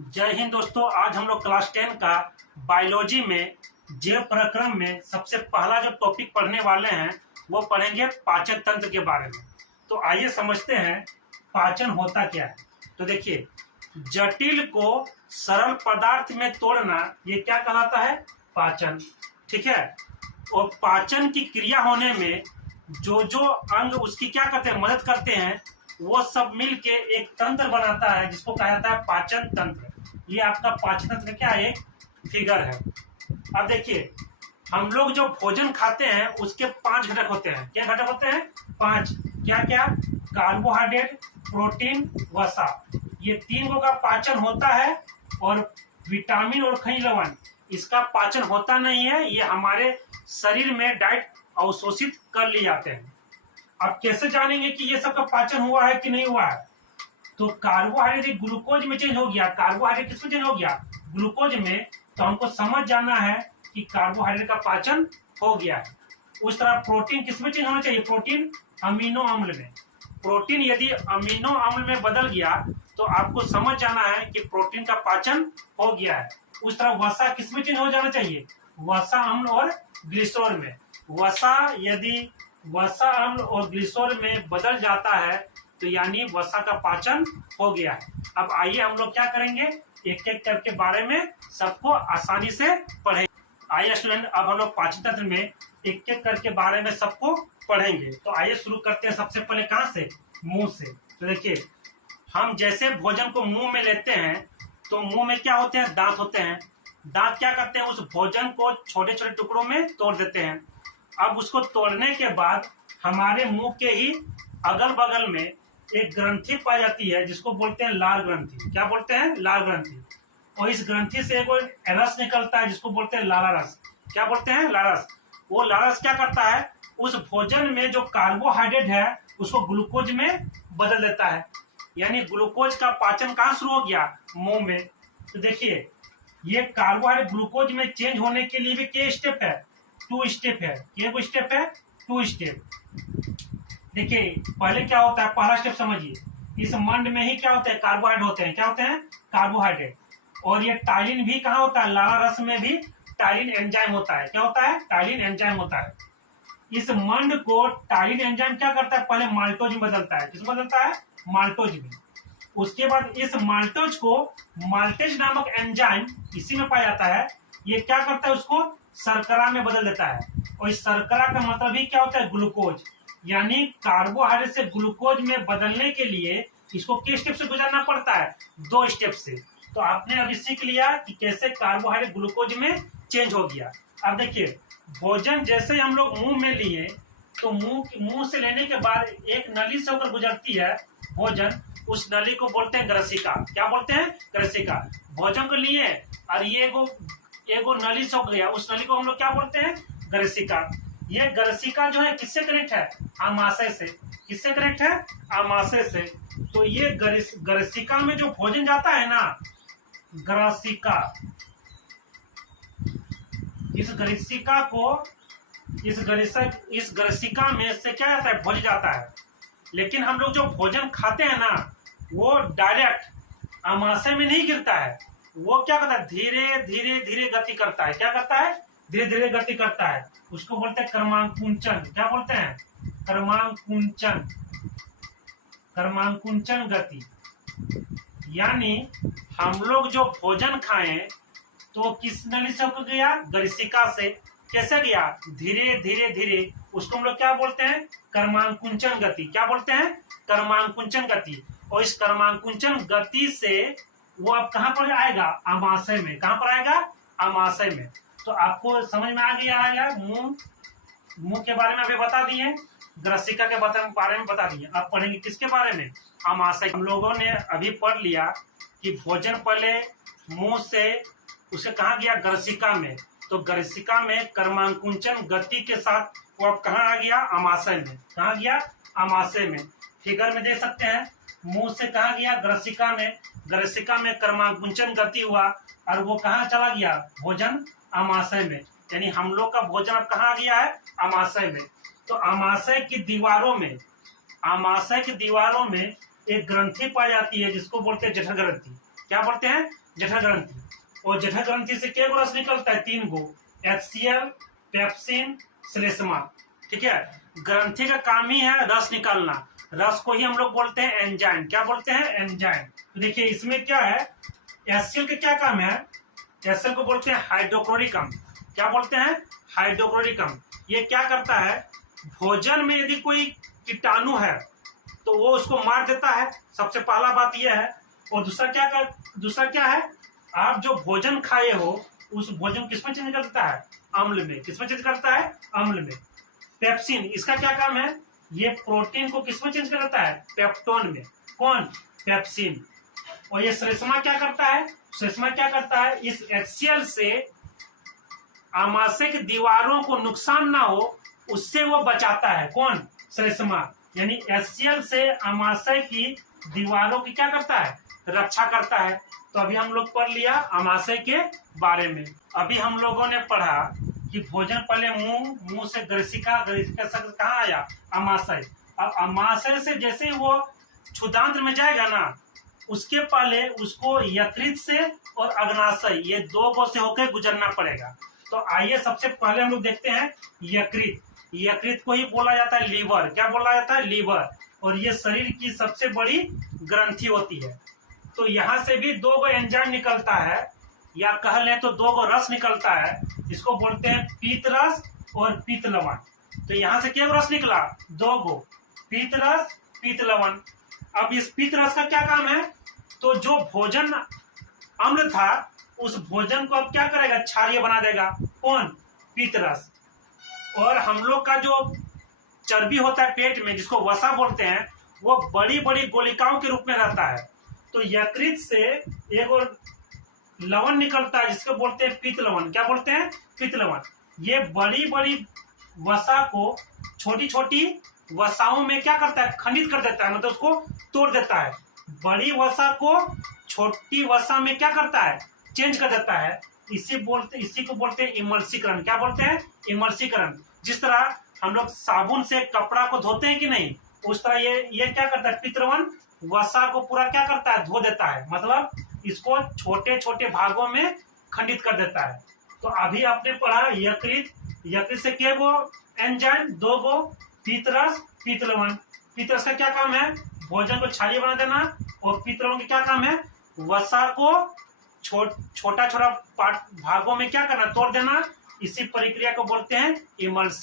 जय हिंद दोस्तों। आज हम लोग क्लास 10 का बायोलॉजी में जैव प्रक्रम में सबसे पहला जो टॉपिक पढ़ने वाले हैं वो पढ़ेंगे पाचन तंत्र के बारे में। तो आइए समझते हैं पाचन होता क्या है। तो देखिए, जटिल को सरल पदार्थ में तोड़ना ये क्या कहलाता है? पाचन। ठीक है। और पाचन की क्रिया होने में जो जो अंग उसकी क्या करते हैं, मदद करते हैं, वो सब मिलके एक तंत्र बनाता है जिसको कहा जाता है पाचन तंत्र। ये आपका पाचन तंत्र क्या एक फिगर है। अब देखिए, हम लोग जो भोजन खाते हैं उसके 5 घटक होते हैं। क्या घटक होते हैं? 5। क्या क्या? कार्बोहाइड्रेट, प्रोटीन, वसा। ये 3 का पाचन होता है। और विटामिन और खनिज लवण इसका पाचन होता नहीं है। ये हमारे शरीर में डायरेक्ट अवशोषित कर लिए जाते हैं। अब कैसे जानेंगे कि ये सबका पाचन हुआ है कि नहीं हुआ है? तो कार्बोहाइड्रेट ग्लूकोज में चेंज हो गया। कार्बोहाइड्रेट किसमें चेंज हो गया? ग्लूकोज में। तो हमको समझ जाना है कि कार्बोहाइड्रेट का पाचन हो गया है। उस तरह प्रोटीन किसमें चेंज होना चाहिए? प्रोटीन अमीनो अम्ल में। प्रोटीन यदि अमीनो अम्ल में बदल गया तो आपको समझ जाना है कि प्रोटीन का पाचन हो गया है। उस तरह वसा किसमें चेंज हो जाना चाहिए? वसा अम्ल और ग्लिसरॉल में। वसा यदि वसा अम्ल और ग्लिसरॉल में बदल जाता है तो यानी वसा का पाचन हो गया है। अब आइए हम लोग क्या करेंगे, एक एक करके बारे में सबको आसानी से पढ़ेंगे। आइए स्टूडेंट, अब हम लोग पाचन तंत्र में एक एक करके बारे में सबको पढ़ेंगे। तो आइए शुरू करते हैं। सबसे पहले कहाँ से? मुंह से। तो देखिए, हम जैसे भोजन को मुंह में लेते हैं तो मुंह में क्या होते हैं? दांत होते हैं। दांत क्या करते हैं? उस भोजन को छोटे छोटे टुकड़ों में तोड़ देते हैं। अब उसको तोड़ने के बाद हमारे मुंह के ही अगल बगल में एक ग्रंथि पाई जाती है जिसको बोलते हैं लार ग्रंथि। क्या बोलते हैं? लार ग्रंथि। और इस ग्रंथि से एक रस निकलता है जिसको बोलते हैं लाला रस। क्या बोलते हैं? लारस। वो लारस क्या करता है? उस भोजन में जो कार्बोहाइड्रेट है उसको ग्लूकोज में बदल देता है। यानी ग्लूकोज का पाचन कहाँ शुरू हो गया? मुंह में। तो देखिए, ये कार्बोहाइड्रेट ग्लूकोज में चेंज होने के लिए भी क्या स्टेप है? 2 स्टेप है। क्या स्टेप है? 2 स्टेप। देखिए, पहले क्या होता है? पहला स्टेप समझिए। इस मंड में ही क्या होता है? कार्बोहाइड्रेट होते हैं। क्या होते हैं? कार्बोहाइड्रेट। और ये टाइलिन भी कहाँ होता है? लाला रस में भी टाइलिन एंजाइम होता है। क्या होता है? टाइलिन एंजाइम होता है। इस मंड को टाइलिन एंजाइम क्या करता है? पहले माल्टोज में बदलता है। किस बदलता है? माल्टोज में। उसके बाद इस माल्टोज को माल्टेज नामक एंजाइम इसी में पाया जाता है। ये क्या करता है? उसको शर्करा में बदल देता है। और इस शर्करा का मतलब ही क्या होता है? ग्लूकोज। यानी कार्बोहाइड्रेट से ग्लूकोज में बदलने के लिए इसको किस स्टेप से गुजरना पड़ता है? 2 स्टेप से। तो आपने अभी सीख लिया कि कैसे कार्बोहाइड्रेट ग्लूकोज में चेंज हो गया। अब देखिए, भोजन जैसे हम लोग मुंह में लिए तो मुंह से लेने के बाद एक नली से होकर गुजरती है भोजन। उस नली को बोलते हैं ग्रसिका। क्या बोलते हैं? ग्रसिका। भोजन को लिए और ये एगो नली से हो गया, उस नली को हम लोग क्या बोलते हैं? ग्रसिका। ये ग्रसिका जो है किससे कनेक्ट है? आमाशय से। किससे कनेक्ट है? आमाशय से। तो ये ग्रसिका में जो भोजन जाता है ना, ग्रसिका, इस ग्रसिका में से क्या जाता है? भोजन जाता है। लेकिन हम लोग जो भोजन खाते हैं ना, वो डायरेक्ट आमाशय में नहीं गिरता है। वो क्या करता है? धीरे धीरे धीरे गति करता है। क्या करता है? धीरे धीरे गति करता है। उसको बोलते हैं कर्मांकुंचन। क्या बोलते हैं? कर्मांकुंचन। कर्मांकुंचन गति। यानी हम लोग जो भोजन खाएं तो किस नली से होकर गया? ग्रसिका से। कैसे गया? धीरे धीरे धीरे। उसको हम लोग क्या बोलते हैं? कर्मांकुंचन गति। क्या बोलते हैं? कर्मांकुंचन गति। और इस कर्मांकुंचन गति से वो अब कहां पर आएगा? आमाशय में। कहां पर आएगा? आमाशय में। तो आपको समझ में आ गया है। मुंह के बारे में अभी बता दिए, ग्रसिका के बारे में बता दिए। अब पढ़ेंगे किसके बारे में? आमाशय। हम लोगों ने अभी पढ़ लिया कि भोजन पहले मुंह से उसे कहा गया? ग्रसिका में। तो ग्रसिका में कर्मांकुंचन गति के साथ वो अब कहाँ आ गया? आमाशय में। कहाँ गया? आमाशय में। फिगर में देख सकते हैं, मुंह से कहा गया? ग्रसिका में। ग्रसिका में कर्मांकुंचन गति हुआ और वो कहाँ चला गया? भोजन आमाशय में। यानी हम लोग का भोजन अब कहाँ आ गया है? आमाशय में। तो आमाशय की दीवारों में एक ग्रंथि पाई जाती है जिसको बोलते हैं जठर ग्रंथि। क्या बोलते हैं? जठर ग्रंथि, और जठर ग्रंथि से क्या रस निकलता है? 3 गो, HCl, पेप्सिन, श्लेष्मा। ठीक है, ग्रंथि का काम ही है रस निकालना, रस को ही हम लोग बोलते हैं एंजाइम। क्या बोलते हैं? एंजाइम। तो देखिए इसमें क्या है, HCl का क्या काम है? HCl को बोलते हैं हाइड्रोक्लोरिक अम्ल। क्या बोलते हैं? हाइड्रोक्लोरिक अम्ल। ये क्या करता है? भोजन में यदि कोई कीटाणु है तो वो उसको मार देता है, सबसे पहला बात यह है। और दूसरा क्या है? आप जो भोजन खाए हो उस भोजन किसमें चेंज कर देता है? अम्ल में। किसमें चेंज करता है? अम्ल में। पेप्सिन, इसका क्या काम है? ये प्रोटीन को किसमें चेंज कर देता है? पेप्टोन में। कौन? पेप्सिन। और ये श्लेष्मा क्या करता है? श्लेष्मा क्या करता है? इस HCl से आमाशय की दीवारों को नुकसान ना हो उससे वो बचाता है। कौन? श्लेष्मा। यानी HCl से आमाशय की दीवारों की क्या करता है? रक्षा करता है। तो अभी हम लोग पढ़ लिया आमाशय के बारे में। अभी हम लोगों ने पढ़ा कि भोजन पहले मुंह से ग्रसिका से कहाँ आया? आमाशय। अब आमाशय से जैसे ही वो क्षुदांत्र में जाएगा ना, उसके पहले उसको यकृत से और अग्नाशय, ये 2 गो से होकर गुजरना पड़ेगा। तो आइए सबसे पहले हम लोग देखते हैं यकृत। यकृत को ही बोला जाता है लीवर। क्या बोला जाता है? लीवर। और ये शरीर की सबसे बड़ी ग्रंथि होती है। तो यहाँ से भी 2 गो एंजाइम निकलता है, या कह लें तो 2 गो रस निकलता है। इसको बोलते हैं पीत रस और पीत लवण। तो यहाँ से क्या रस निकला? 2 गो, पीत रस, पीत लवण। अब इस पीत रस का क्या काम है? तो जो भोजन अम्ल था उस भोजन को अब क्या करेगा? क्षारीय बना देगा। कौन? पीत रस। और हम लोग का जो चर्बी होता है पेट में, जिसको वसा बोलते हैं, वो बड़ी बड़ी गोलिकाओं के रूप में रहता है। तो यकृत से एक और लवण निकलता है जिसको बोलते हैं पीत लवण। क्या बोलते हैं? पीत लवण। ये बड़ी बड़ी वसा को छोटी छोटी वसाओं में क्या करता है? खंडित कर देता है, मतलब उसको तोड़ देता है। बड़ी वसा को छोटी वसा में क्या करता है? चेंज कर देता है। इसी को बोलते हैं इमल्सीकरण। क्या बोलते हैं? इमल्सीकरण। जिस तरह हम लोग साबुन से कपड़ा को धोते हैं कि नहीं, उस तरह ये क्या करता है? पीत लवण वसा को पूरा क्या करता है? धो देता है, मतलब इसको छोटे छोटे भागों में खंडित कर देता है। तो अभी आपने पढ़ा यकृत से क्या गो एंजाइम? 2 गो, पीत रस, पीत लवण। पीत रस का क्या काम है? भोजन को क्षारीय बना देना। और पीत लवण का क्या काम है? वसा को छोटा छोटा भागों में क्या करना? तोड़ देना। इसी प्रक्रिया को बोलते हैं इमल्सी।